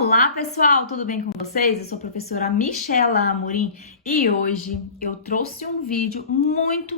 Olá pessoal, tudo bem com vocês? Eu sou a professora Michela Amorim e hoje eu trouxe um vídeo muito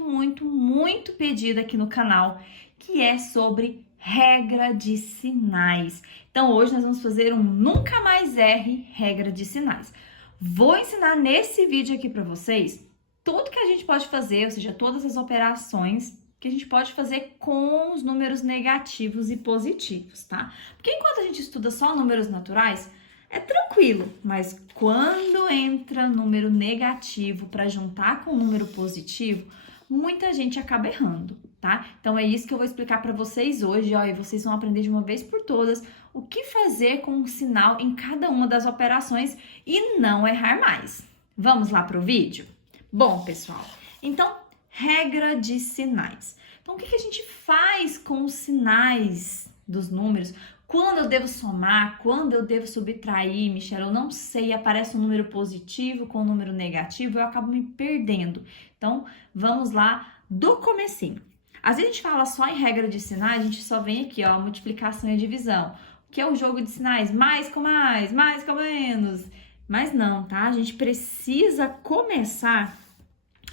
pedido aqui no canal, que é sobre regra de sinais. Então hoje nós vamos fazer um Nunca Mais Erre regra de sinais. Vou ensinar nesse vídeo aqui para vocês tudo que a gente pode fazer, ou seja, todas as operações que a gente pode fazer com os números negativos e positivos, tá? Porque enquanto a gente estuda só números naturais, é tranquilo, mas quando entra número negativo para juntar com número positivo, muita gente acaba errando, tá? Então é isso que eu vou explicar para vocês hoje, ó, e vocês vão aprender de uma vez por todas o que fazer com um sinal em cada uma das operações e não errar mais. Vamos lá pro vídeo? Bom, pessoal, então regra de sinais. Então, o que a gente faz com os sinais dos números? Quando eu devo somar? Quando eu devo subtrair? Michelle, eu não sei, aparece um número positivo com um número negativo, eu acabo me perdendo. Então, vamos lá do comecinho. Às vezes a gente fala só em regra de sinais, a gente só vem aqui, ó, multiplicação e divisão, que é o jogo de sinais, mais com menos. Mas não, tá? A gente precisa começar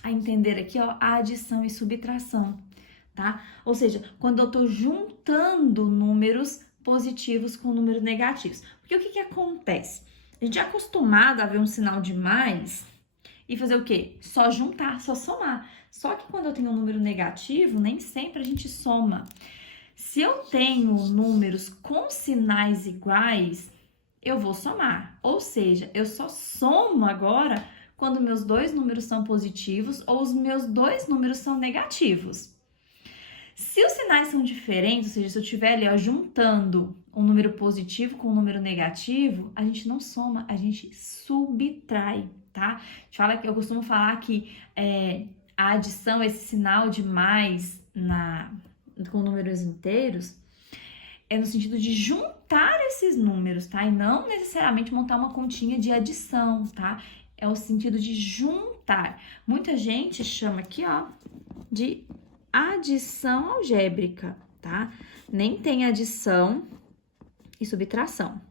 a entender aqui, ó, a adição e subtração, tá? Ou seja, quando eu tô juntando números positivos com números negativos. Porque o que acontece? A gente é acostumado a ver um sinal de mais e fazer o quê? Só juntar, só somar. Só que quando eu tenho um número negativo, nem sempre a gente soma. Se eu tenho números com sinais iguais, eu vou somar. Ou seja, eu só somo agora quando meus dois números são positivos ou os meus dois números são negativos. Se os sinais são diferentes, ou seja, se eu estiver ali, ó, juntando um número positivo com um número negativo, a gente não soma, a gente subtrai, tá? Eu costumo falar que a adição, esse sinal de mais com números inteiros, é no sentido de juntar esses números, tá? E não necessariamente montar uma continha de adição, tá? É o sentido de juntar. Muita gente chama aqui, ó, de adição algébrica, tá? Nem tem adição e subtração.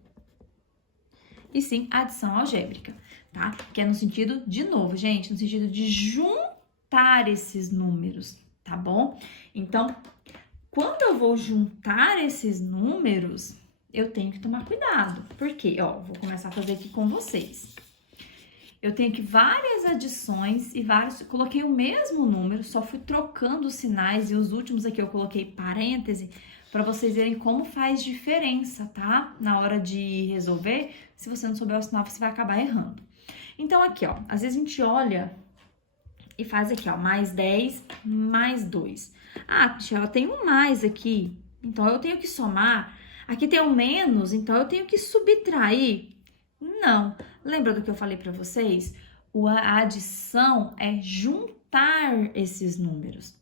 E sim, adição algébrica, tá? Que é no sentido, de novo, gente, no sentido de juntar esses números, tá bom? Então, quando eu vou juntar esses números, eu tenho que tomar cuidado. Por quê? Ó, vou começar a fazer aqui com vocês. Eu tenho aqui várias adições e coloquei o mesmo número, só fui trocando os sinais e os últimos aqui eu coloquei parêntese para vocês verem como faz diferença, tá? Na hora de resolver, se você não souber o sinal, você vai acabar errando. Então aqui, ó, às vezes a gente olha e faz aqui, ó, mais 10, mais 2. Ah, Michela, tem um mais aqui, então eu tenho que somar. Aqui tem um menos, então eu tenho que subtrair. Não. Lembra do que eu falei para vocês? A adição é juntar esses números,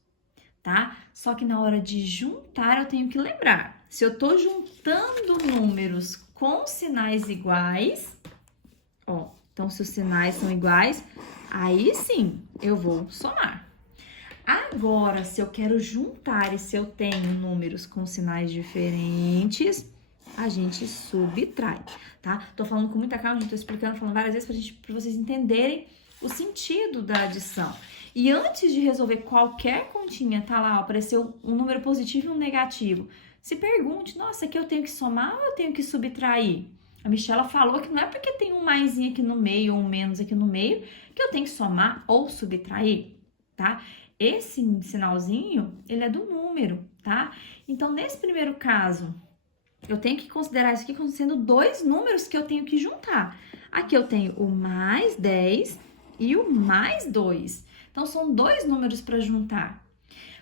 tá? Só que na hora de juntar, eu tenho que lembrar. Se eu tô juntando números com sinais iguais, ó, então se os sinais são iguais, aí sim eu vou somar. Agora, se eu quero juntar e se eu tenho números com sinais diferentes, a gente subtrai, tá? Tô falando com muita calma, tô explicando, falando várias vezes pra vocês entenderem o sentido da adição. E antes de resolver qualquer continha, tá lá, ó, apareceu um número positivo e um negativo. Se pergunte, nossa, aqui eu tenho que somar ou eu tenho que subtrair? A Michela falou que não é porque tem um maisinho aqui no meio ou um menos aqui no meio que eu tenho que somar ou subtrair, tá? Esse sinalzinho, ele é do número, tá? Então, nesse primeiro caso, eu tenho que considerar isso aqui como sendo dois números que eu tenho que juntar. Aqui eu tenho o mais 10 e o mais 2. Então, são dois números para juntar.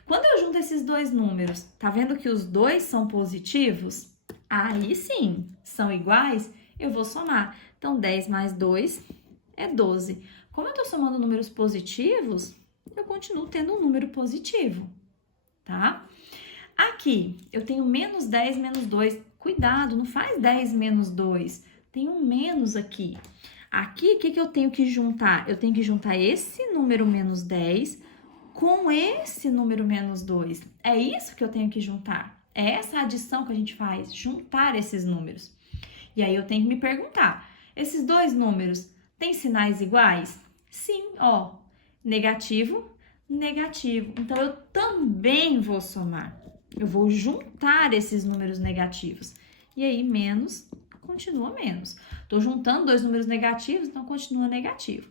Quando eu junto esses dois números, tá vendo que os dois são positivos? Aí sim, são iguais, eu vou somar. Então, 10 mais 2 é 12. Como eu tô somando números positivos, eu continuo tendo um número positivo, tá? Aqui, eu tenho menos 10 menos 2. Cuidado, não faz 10 menos 2. Tem um menos aqui. Aqui, o que eu tenho que juntar? Eu tenho que juntar esse número menos 10 com esse número menos 2. É isso que eu tenho que juntar. É essa adição que a gente faz, juntar esses números. E aí eu tenho que me perguntar, esses dois números têm sinais iguais? Sim, ó, negativo, negativo. Então, eu também vou somar. Eu vou juntar esses números negativos. E aí, menos, continua menos. Tô juntando dois números negativos, então continua negativo.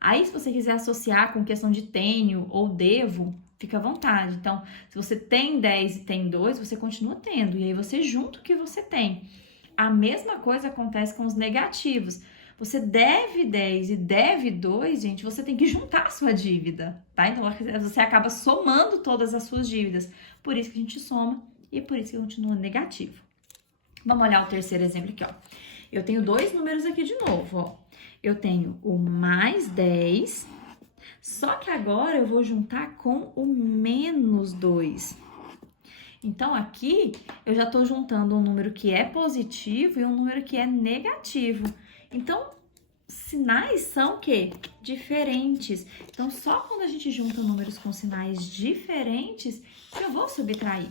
Aí, se você quiser associar com questão de tenho ou devo, fica à vontade. Então, se você tem 10 e tem 2, você continua tendo. E aí, você junta o que você tem. A mesma coisa acontece com os negativos. Você deve 10 e deve 2, gente, você tem que juntar a sua dívida, tá? Então, você acaba somando todas as suas dívidas. Por isso que a gente soma e por isso que continua negativo. Vamos olhar o terceiro exemplo aqui, ó. Eu tenho dois números aqui de novo, ó. Eu tenho o mais 10, só que agora eu vou juntar com o menos 2. Então, aqui, eu já tô juntando um número que é positivo e um número que é negativo. Então, sinais são o quê? Diferentes. Então, só quando a gente junta números com sinais diferentes que eu vou subtrair.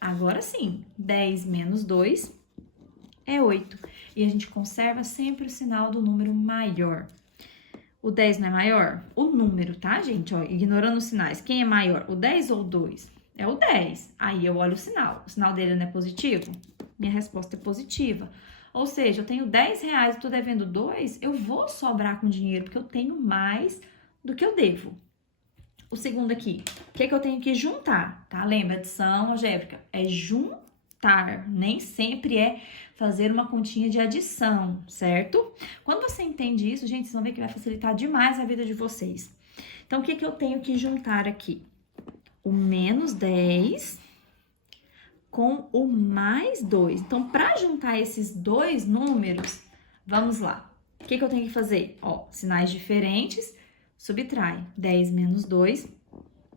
Agora sim, 10 menos 2 é 8. E a gente conserva sempre o sinal do número maior. O 10 não é maior? O número, tá, gente? Ó, ignorando os sinais. Quem é maior, o 10 ou o 2? É o 10. Aí eu olho o sinal. O sinal dele não é positivo? Minha resposta é positiva. Ou seja, eu tenho 10 reais e estou devendo 2, eu vou sobrar com dinheiro, porque eu tenho mais do que eu devo. O segundo aqui, o que é que eu tenho que juntar, tá? Lembra, adição algébrica é juntar, nem sempre é fazer uma continha de adição, certo? Quando você entende isso, gente, vocês vão ver que vai facilitar demais a vida de vocês. Então, o que é que eu tenho que juntar aqui? O menos 10 com o mais 2. Então, para juntar esses dois números, vamos lá. O que eu tenho que fazer? Ó, sinais diferentes, subtrai. 10 menos 2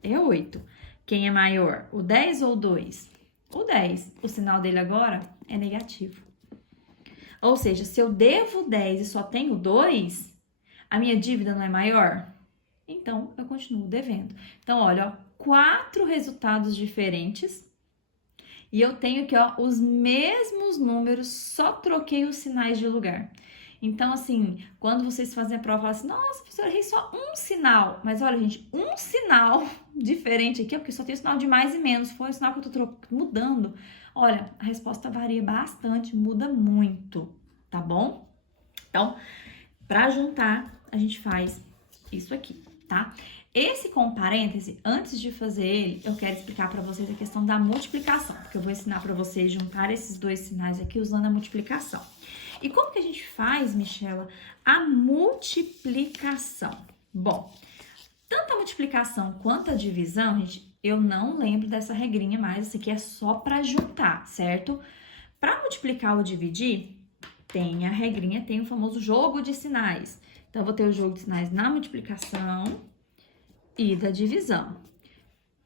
é 8. Quem é maior, o 10 ou o 2? O 10. O sinal dele agora é negativo. Ou seja, se eu devo 10 e só tenho 2, a minha dívida não é maior? Então, eu continuo devendo. Então, olha, ó, 4 resultados diferentes. E eu tenho aqui, ó, os mesmos números, só troquei os sinais de lugar. Então, assim, quando vocês fazem a prova, falam assim, nossa, professora, errei só um sinal. Mas olha, gente, um sinal diferente aqui, porque só tem o sinal de mais e menos. Foi o sinal que eu tô mudando. Olha, a resposta varia bastante, muda muito, tá bom? Então, para juntar, a gente faz isso aqui, tá? Esse com parêntese, antes de fazer ele, eu quero explicar para vocês a questão da multiplicação, porque eu vou ensinar para vocês juntar esses dois sinais aqui usando a multiplicação. E como que a gente faz, Michela, a multiplicação? Bom, tanto a multiplicação quanto a divisão, gente, eu não lembro dessa regrinha mais, isso aqui é só para juntar, certo? Para multiplicar ou dividir, tem a regrinha, tem o famoso jogo de sinais. Então, eu vou ter o jogo de sinais na multiplicação e da divisão.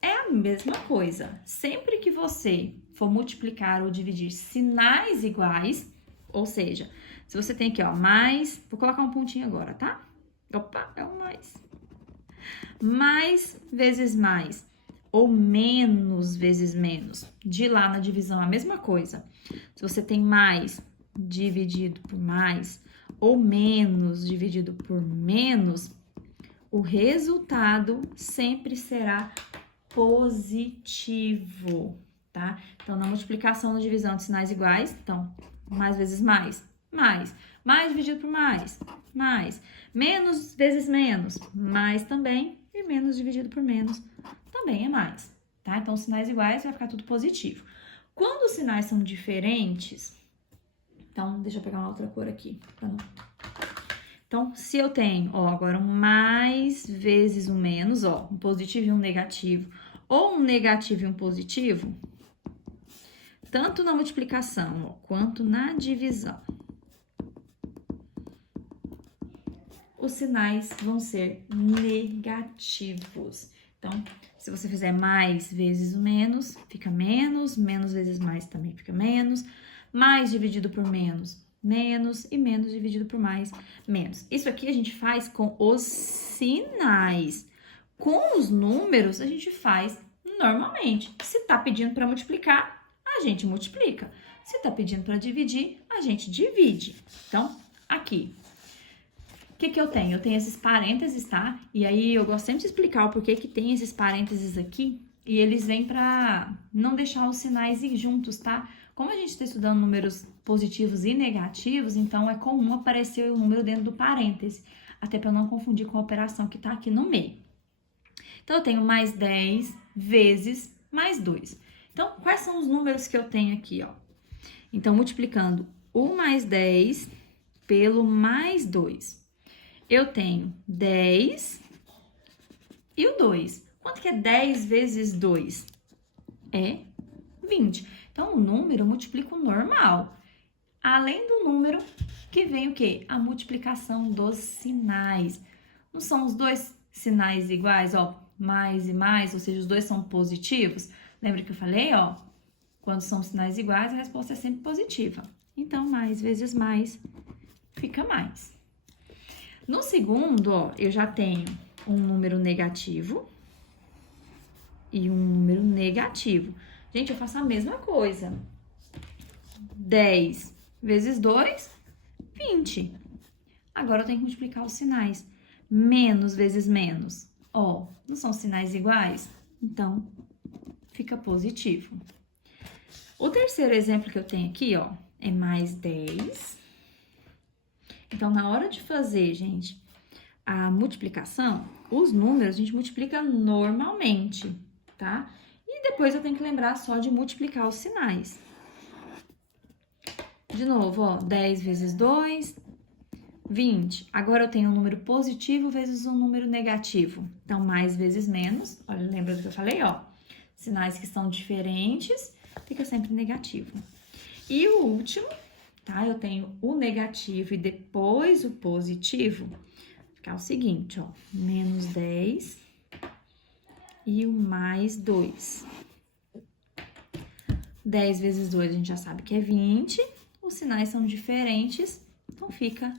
É a mesma coisa. Sempre que você for multiplicar ou dividir sinais iguais, ou seja, se você tem aqui, ó, mais, vou colocar um pontinho agora, tá? Opa, é o mais. Mais vezes mais, ou menos vezes menos. De lá na divisão, a mesma coisa. Se você tem mais dividido por mais, ou menos dividido por menos, o resultado sempre será positivo, tá? Então, na multiplicação ou divisão de sinais iguais, então, mais vezes mais, mais. Mais dividido por mais, mais. Menos vezes menos, mais também. E menos dividido por menos, também é mais, tá? Então, os sinais iguais vai ficar tudo positivo. Quando os sinais são diferentes, então, deixa eu pegar uma outra cor aqui, pra não... Então, se eu tenho, ó, agora um mais vezes um menos, ó, um positivo e um negativo, ou um negativo e um positivo, tanto na multiplicação, ó, quanto na divisão, os sinais vão ser negativos. Então, se você fizer mais vezes o menos, fica menos, menos vezes mais também fica menos, mais dividido por menos, menos, e menos dividido por mais, menos. Isso aqui a gente faz com os sinais. Com os números, a gente faz normalmente. Se tá pedindo para multiplicar, a gente multiplica. Se tá pedindo para dividir, a gente divide. Então, aqui. O que eu tenho? Eu tenho esses parênteses, tá? E aí, eu gosto sempre de explicar o porquê que tem esses parênteses aqui. E eles vêm para não deixar os sinais ir juntos, tá? Como a gente está estudando números positivos e negativos, então é comum aparecer o número dentro do parêntese. Até para não confundir com a operação que tá aqui no meio. Então, eu tenho mais 10 vezes mais 2. Então, quais são os números que eu tenho aqui, ó? Então, multiplicando o mais 10 pelo mais 2. Eu tenho 10 e o 2. Quanto que é 10 vezes 2? É 20. Então, o número eu multiplico normal. Além do número, que vem o quê? A multiplicação dos sinais. Não são os dois sinais iguais, ó, mais e mais, ou seja, os dois são positivos? Lembra que eu falei, ó, quando são sinais iguais, a resposta é sempre positiva. Então, mais vezes mais, fica mais. No segundo, ó, eu já tenho um número negativo e um número negativo. Gente, eu faço a mesma coisa. 10 vezes 2, 20. Agora, eu tenho que multiplicar os sinais. Menos vezes menos. Ó, não são sinais iguais? Então, fica positivo. O terceiro exemplo que eu tenho aqui, ó, é mais 10. Então, na hora de fazer, gente, a multiplicação, os números a gente multiplica normalmente, tá? E depois eu tenho que lembrar só de multiplicar os sinais. De novo, ó, 10 vezes 2, 20. Agora eu tenho um número positivo vezes um número negativo. Então, mais vezes menos. Olha, lembra do que eu falei, ó? Sinais que são diferentes, fica sempre negativo. E o último, tá? Eu tenho o negativo e depois o positivo. Ficar o seguinte, ó. Menos 10 e o mais 2. 10 vezes 2 a gente já sabe que é 20. Os sinais são diferentes, então fica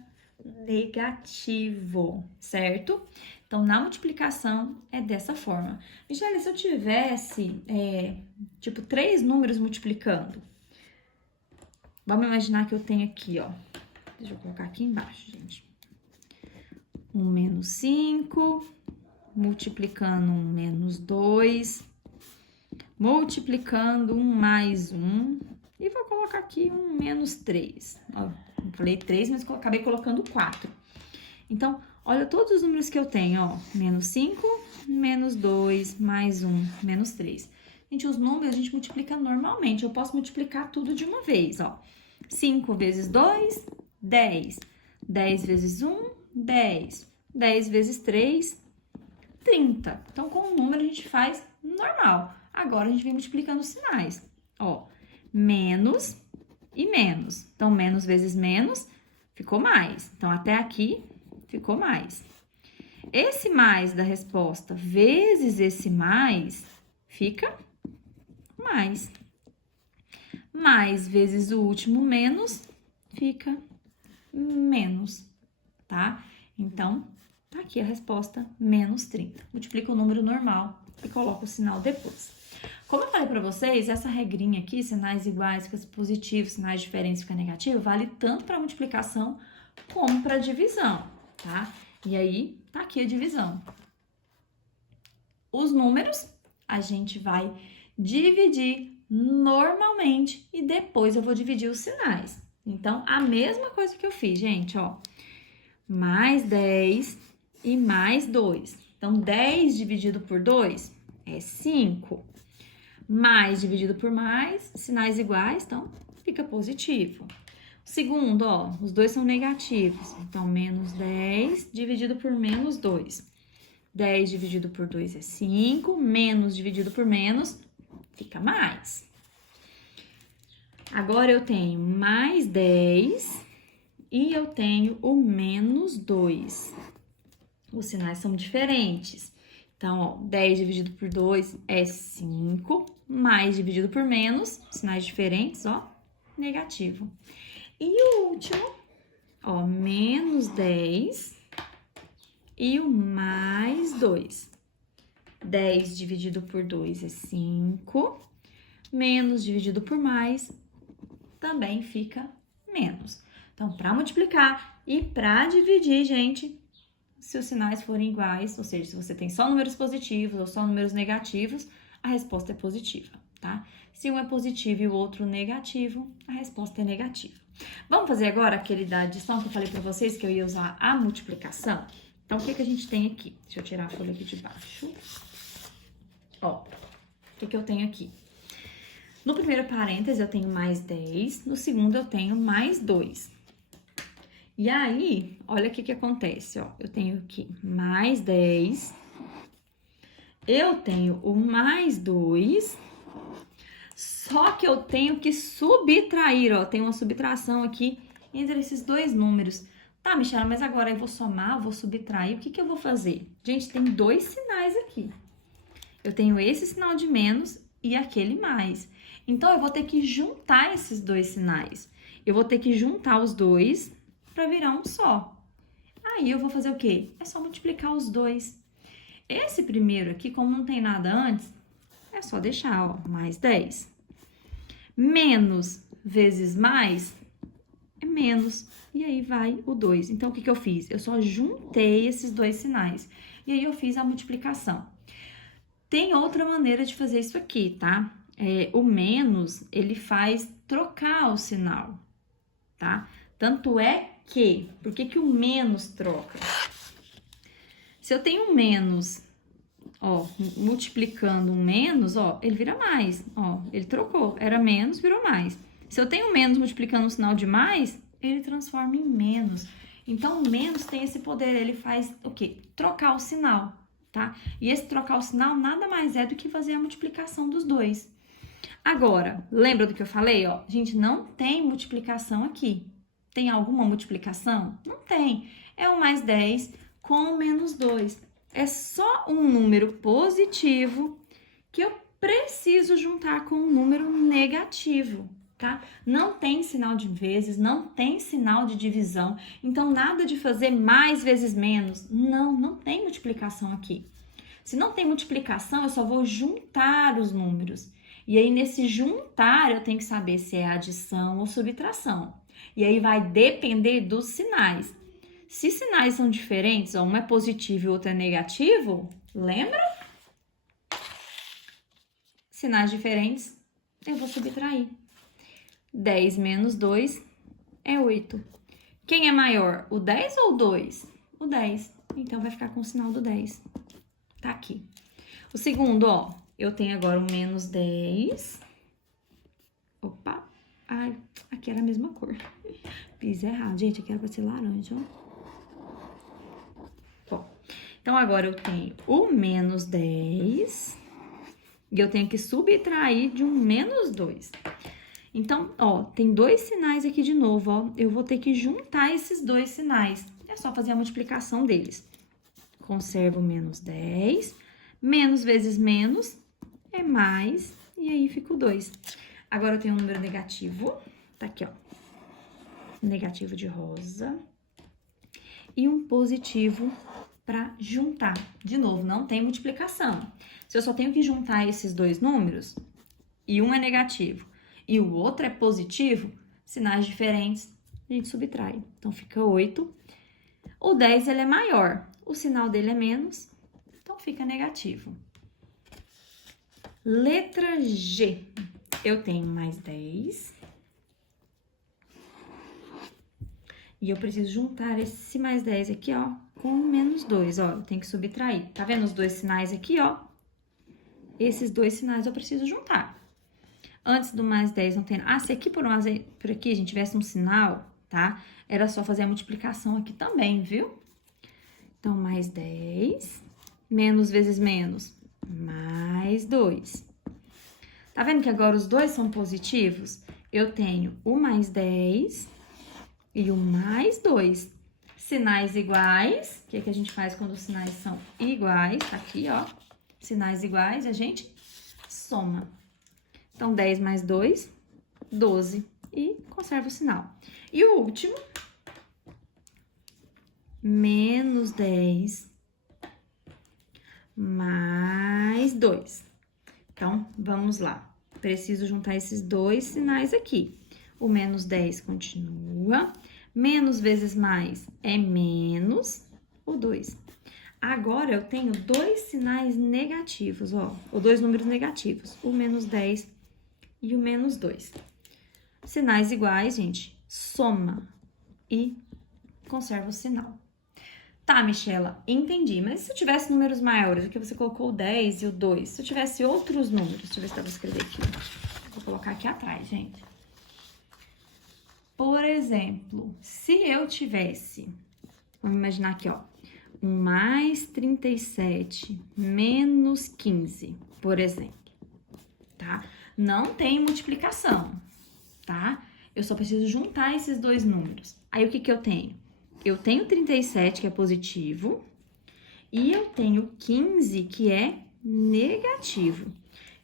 negativo, certo? Então, na multiplicação é dessa forma. Michele, se eu tivesse, tipo, 3 números multiplicando, vamos imaginar que eu tenho aqui, ó. Deixa eu colocar aqui embaixo, gente. Um menos 5, multiplicando um menos 2, multiplicando um mais 1, e vou colocar aqui um menos 3. Ó, eu falei 3, mas acabei colocando 4. Então, olha todos os números que eu tenho, ó. Menos 5, menos 2, mais 1, menos 3. Gente, os números a gente multiplica normalmente. Eu posso multiplicar tudo de uma vez, ó. 5 vezes 2, 10. 10 vezes 1, 10. 10 vezes 3, 30. Então, com o número a gente faz normal. Agora, a gente vem multiplicando os sinais. Ó, menos e menos. Então, menos vezes menos, ficou mais. Então, até aqui, ficou mais. Esse mais da resposta vezes esse mais, fica mais. Mais vezes o último menos, fica menos, tá? Então, tá aqui a resposta, menos 30. Multiplica o número normal e coloca o sinal depois. Como eu falei para vocês, essa regrinha aqui, sinais iguais fica positivo, sinais diferentes fica negativo, vale tanto para multiplicação como para divisão, tá? E aí, tá aqui a divisão. Os números, a gente vai dividir normalmente e depois eu vou dividir os sinais. Então, a mesma coisa que eu fiz, gente, ó. Mais 10 e mais 2. Então, 10 dividido por 2 é 5. Mais dividido por mais, sinais iguais, então fica positivo. Segundo, ó, os dois são negativos, então menos 10 dividido por menos 2. 10 dividido por 2 é 5, menos dividido por menos, fica mais. Agora, eu tenho mais 10 e eu tenho o menos 2. Os sinais são diferentes. Então, ó, 10 dividido por 2 é 5, mais dividido por menos, sinais diferentes, ó, negativo. E o último, ó, menos 10 e o mais 2. 10 dividido por 2 é 5, menos dividido por mais também fica menos. Então, para multiplicar e para dividir, gente, se os sinais forem iguais, ou seja, se você tem só números positivos ou só números negativos, a resposta é positiva, tá? Se um é positivo e o outro negativo, a resposta é negativa. Vamos fazer agora aquele da adição que eu falei para vocês que eu ia usar a multiplicação? Então, o que a gente tem aqui? Deixa eu tirar a folha aqui de baixo. Ó, o que eu tenho aqui? No primeiro parêntese, eu tenho mais 10. No segundo, eu tenho mais 2. E aí, olha o que acontece, ó. Eu tenho aqui mais 10. Eu tenho o mais 2. Só que eu tenho que subtrair, ó. Tem uma subtração aqui entre esses dois números. Tá, Michela, mas agora eu vou somar, vou subtrair. O que eu vou fazer? Gente, tem dois sinais aqui. Eu tenho esse sinal de menos e aquele mais. Então, eu vou ter que juntar esses dois sinais. Eu vou ter que juntar os dois para virar um só. Aí, eu vou fazer o quê? É só multiplicar os dois. Esse primeiro aqui, como não tem nada antes, é só deixar, ó, mais 10. Menos vezes mais é menos. E aí, vai o 2. Então, o que eu fiz? Eu só juntei esses dois sinais. E aí, eu fiz a multiplicação. Tem outra maneira de fazer isso aqui, tá? O menos, ele faz trocar o sinal, tá? Tanto é que, por que o menos troca? Se eu tenho um menos, ó, multiplicando um menos, ó, ele vira mais, ó, ele trocou, era menos, virou mais. Se eu tenho menos multiplicando um sinal de mais, ele transforma em menos. Então, o menos tem esse poder, ele faz o quê? Trocar o sinal, tá? E esse trocar o sinal nada mais é do que fazer a multiplicação dos dois. Agora, lembra do que eu falei, ó? Gente, não tem multiplicação aqui. Tem alguma multiplicação? Não tem. É o mais 10 com o menos 2. É só um número positivo que eu preciso juntar com um número negativo, tá? Não tem sinal de vezes, não tem sinal de divisão. Então, nada de fazer mais vezes menos. Não tem multiplicação aqui. Se não tem multiplicação, eu só vou juntar os números. E aí, nesse juntar, eu tenho que saber se é adição ou subtração. E aí, vai depender dos sinais. Se sinais são diferentes, ó, um é positivo e o outro é negativo, lembra? Sinais diferentes, eu vou subtrair. 10 menos 2 é 8. Quem é maior, o 10 ou o 2? O 10. Então, vai ficar com o sinal do 10. Tá aqui. O segundo, ó, eu tenho agora o menos 10. Opa, ai, aqui era a mesma cor. Fiz errado, gente, aqui era pra ser laranja, ó. Bom, então agora eu tenho o menos 10 e eu tenho que subtrair de um menos 2. Então, ó, tem dois sinais aqui de novo, ó. Eu vou ter que juntar esses dois sinais. É só fazer a multiplicação deles. Conservo o menos 10. Menos vezes menos é mais. E aí fica o 2. Agora, eu tenho um número negativo. Tá aqui, ó. Negativo de rosa. E um positivo para juntar. De novo, não tem multiplicação. Se eu só tenho que juntar esses dois números, e um é negativo, e o outro é positivo, sinais diferentes, a gente subtrai. Então, fica 8. O 10, ele é maior. O sinal dele é menos, então fica negativo. Letra G. Eu tenho mais 10. E eu preciso juntar esse mais 10 aqui, ó, com menos 2, ó. Eu tenho que subtrair. Tá vendo os dois sinais aqui, ó? Esses dois sinais eu preciso juntar. Antes do mais 10 não tem... Ah, se aqui por aqui a gente tivesse um sinal, tá? Era só fazer a multiplicação aqui também, viu? Então, mais 10, menos vezes menos, mais 2. Tá vendo que agora os dois são positivos? Eu tenho o mais 10 e o mais 2. Sinais iguais, o que a gente faz quando os sinais são iguais? Tá aqui, ó. Sinais iguais, a gente soma. Então, 10 mais 2, 12. E conserva o sinal. E o último, menos 10 mais 2. Então, vamos lá. Preciso juntar esses dois sinais aqui. o menos 10 continua, menos vezes mais é menos o 2. Agora, eu tenho dois sinais negativos, ó, ou dois números negativos, o menos 10 e o menos 2. Sinais iguais, gente, soma e conserva o sinal. Tá, Michela, entendi, mas se eu tivesse números maiores, aqui você colocou o 10 e o 2, se eu tivesse outros números, deixa eu ver se dá pra escrever aqui, vou colocar aqui atrás, gente. Por exemplo, se eu tivesse, vamos imaginar aqui, ó, mais 37 menos 15, por exemplo, tá? Não tem multiplicação, tá? Eu só preciso juntar esses dois números. Aí, o que que eu tenho? Eu tenho 37, que é positivo, e eu tenho 15, que é negativo.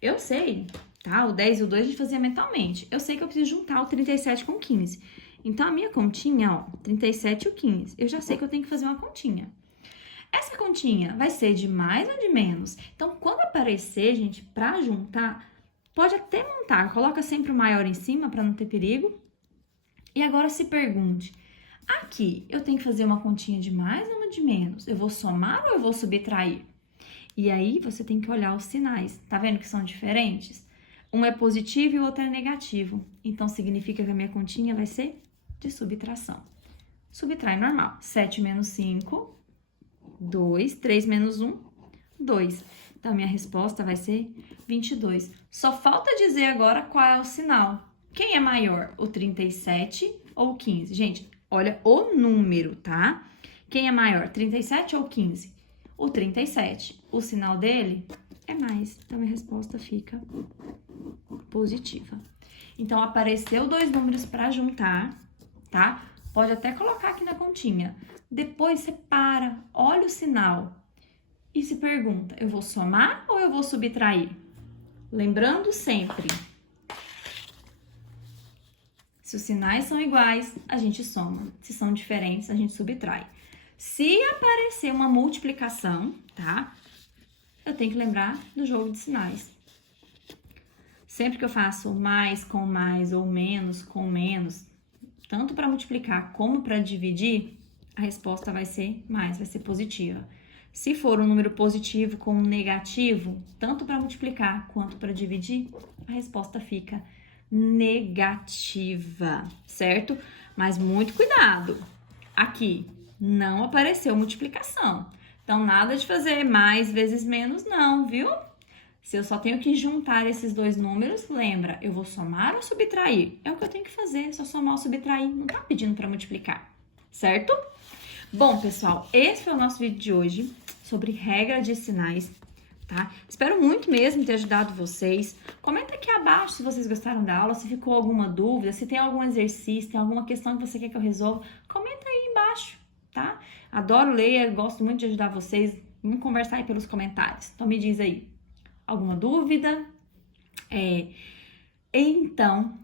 Eu sei, tá? O 10 e o 2 a gente fazia mentalmente. Eu sei que eu preciso juntar o 37 com 15. Então, a minha continha, ó, 37 e o 15. Eu já sei que eu tenho que fazer uma continha. Essa continha vai ser de mais ou de menos? Então, quando aparecer, gente, pra juntar, pode até montar. Coloca sempre o maior em cima para não ter perigo. E agora se pergunte, aqui eu tenho que fazer uma continha de mais ou uma de menos? Eu vou somar ou eu vou subtrair? E aí você tem que olhar os sinais. Tá vendo que são diferentes? Um é positivo e o outro é negativo. Então, significa que a minha continha vai ser de subtração. Subtrai normal. 7 menos 5, 2. 3 menos 1, 2. Então, a minha resposta vai ser 22. Só falta dizer agora qual é o sinal. Quem é maior, o 37 ou o 15? Gente, olha o número, tá? Quem é maior, 37 ou 15? O 37. O sinal dele é mais. Então, minha resposta fica positiva. Então, apareceu dois números para juntar, tá? Pode até colocar aqui na continha. Depois, separa, olha o sinal e se pergunta, eu vou somar ou eu vou subtrair? Lembrando sempre, se os sinais são iguais, a gente soma. Se são diferentes, a gente subtrai. Se aparecer uma multiplicação, tá? Eu tenho que lembrar do jogo de sinais. Sempre que eu faço mais com mais ou menos com menos, tanto para multiplicar como para dividir, a resposta vai ser mais, vai ser positiva. Se for um número positivo com um negativo, tanto para multiplicar quanto para dividir, a resposta fica negativa, certo? Mas muito cuidado. Aqui não apareceu multiplicação. Então, nada de fazer mais vezes menos, não, viu? Se eu só tenho que juntar esses dois números, lembra, eu vou somar ou subtrair? É o que eu tenho que fazer, só somar ou subtrair. Não tá pedindo para multiplicar, certo? Bom, pessoal, esse foi o nosso vídeo de hoje sobre regra de sinais, tá? Espero muito mesmo ter ajudado vocês. Comenta aqui abaixo se vocês gostaram da aula, se ficou alguma dúvida, se tem algum exercício, tem alguma questão que você quer que eu resolva, comenta aí embaixo, tá? Adoro ler, gosto muito de ajudar vocês. Vamos conversar aí pelos comentários. Então, me diz aí, alguma dúvida? Então,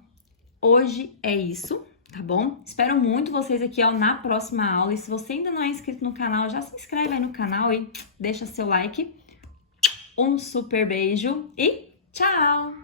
hoje é isso, tá bom? Espero muito vocês aqui, ó, na próxima aula. E se você ainda não é inscrito no canal, já se inscreve aí no canal e deixa seu like. Um super beijo e tchau!